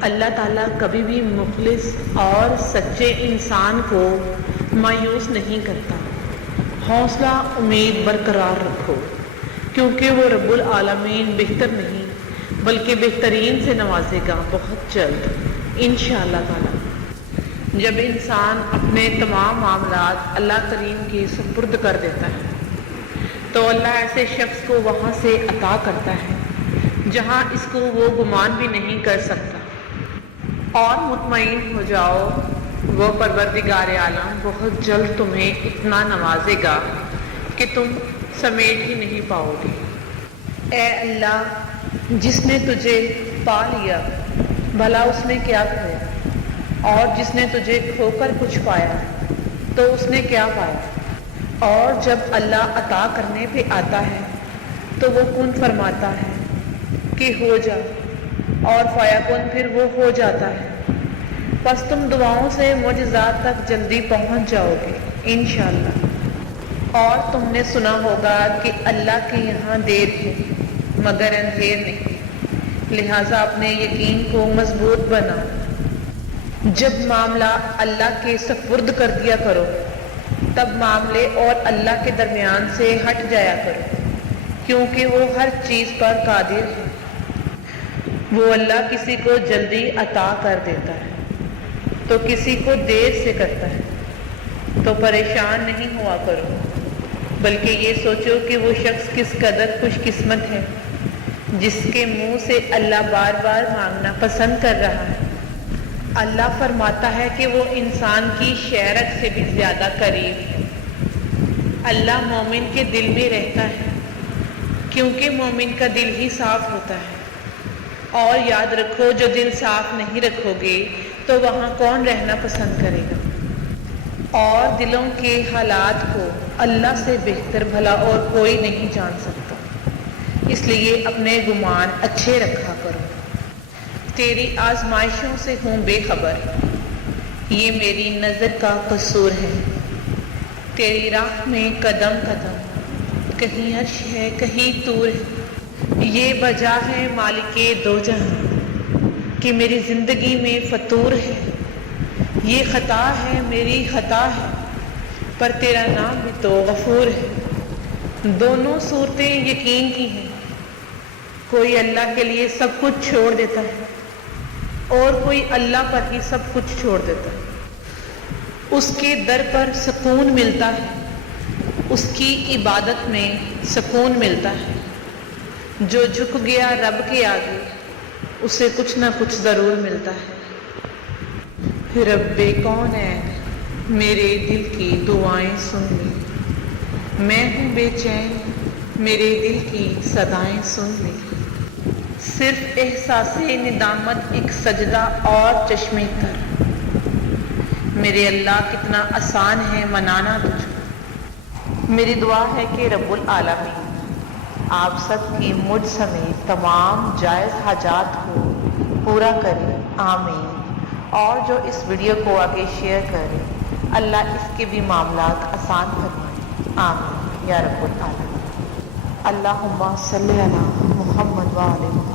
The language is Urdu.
اللہ تعالیٰ کبھی بھی مخلص اور سچے انسان کو مایوس نہیں کرتا۔ حوصلہ امید برقرار رکھو، کیونکہ وہ رب العالمین بہتر نہیں بلکہ بہترین سے نوازے گا بہت جلد انشاءاللہ تعالیٰ۔ جب انسان اپنے تمام معاملات اللہ کریم کے سپرد کر دیتا ہے تو اللہ ایسے شخص کو وہاں سے عطا کرتا ہے جہاں اس کو وہ گمان بھی نہیں کر سکتا، اور مطمئن ہو جاؤ وہ پروردگار عالم بہت جلد تمہیں اتنا نوازے گا کہ تم سمیٹ ہی نہیں پاؤ گے۔ اے اللہ، جس نے تجھے پا لیا بھلا اس نے کیا کھویا، اور جس نے تجھے کھو کر کچھ پایا تو اس نے کیا پایا؟ اور جب اللہ عطا کرنے پہ آتا ہے تو وہ کن فرماتا ہے کہ ہو جا، اور فیکن پھر وہ ہو جاتا ہے۔ پس تم دعاؤں سے معجزات تک جلدی پہنچ جاؤ گے انشاءاللہ۔ اور تم نے سنا ہوگا کہ اللہ کے یہاں دیر ہے مگر اندھیر نہیں، لہٰذا اپنے یقین کو مضبوط بنا۔ جب معاملہ اللہ کے سپرد کر دیا کرو تب معاملے اور اللہ کے درمیان سے ہٹ جایا کرو، کیونکہ وہ ہر چیز پر قادر ہے۔ وہ اللہ کسی کو جلدی عطا کر دیتا ہے تو کسی کو دیر سے کرتا ہے، تو پریشان نہیں ہوا کرو، بلکہ یہ سوچو کہ وہ شخص کس قدر خوش قسمت ہے جس کے منہ سے اللہ بار بار مانگنا پسند کر رہا ہے۔ اللہ فرماتا ہے کہ وہ انسان کی شہرت سے بھی زیادہ قریب ہے۔ اللہ مومن کے دل میں رہتا ہے، کیونکہ مومن کا دل ہی صاف ہوتا ہے۔ اور یاد رکھو، جو دل صاف نہیں رکھو گے تو وہاں کون رہنا پسند کرے گا؟ اور دلوں کے حالات کو اللہ سے بہتر بھلا اور کوئی نہیں جان سکتا، اس لیے اپنے گمان اچھے رکھا کرو۔ تیری آزمائشوں سے ہوں بے خبر، یہ میری نظر کا قصور ہے۔ تیری راہ میں قدم قدم، کہیں عرش ہے کہیں طور ہے۔ یہ وجہ ہے مالک دو جہاں کہ میری زندگی میں فطور ہے۔ یہ خطا ہے میری خطا ہے، پر تیرا نام بھی تو غفور ہے۔ دونوں صورتیں یقین کی ہیں، کوئی اللہ کے لیے سب کچھ چھوڑ دیتا ہے اور کوئی اللہ پر ہی سب کچھ چھوڑ دیتا ہے۔ اس کے در پر سکون ملتا ہے، اس کی عبادت میں سکون ملتا ہے۔ جو جھک گیا رب کے آگے اسے کچھ نہ کچھ ضرور ملتا ہے۔ رب کون ہے میرے دل کی دعائیں سن لے، میں ہوں بے چین میرے دل کی صدائیں سن لے۔ صرف احساس ندامت ایک سجدہ اور چشمے تر، میرے اللہ کتنا آسان ہے منانا تجھ کو۔ میری دعا ہے کہ رب العالمین آپ سب کی مجھ سمیت تمام جائز حاجات کو پورا کرے، آمین۔ اور جو اس ویڈیو کو آگے شیئر کرے اللہ اس کے بھی معاملات آسان فرمائے، آمین یا رب العالمین۔ اللہم صلی علی محمد و علی محمد۔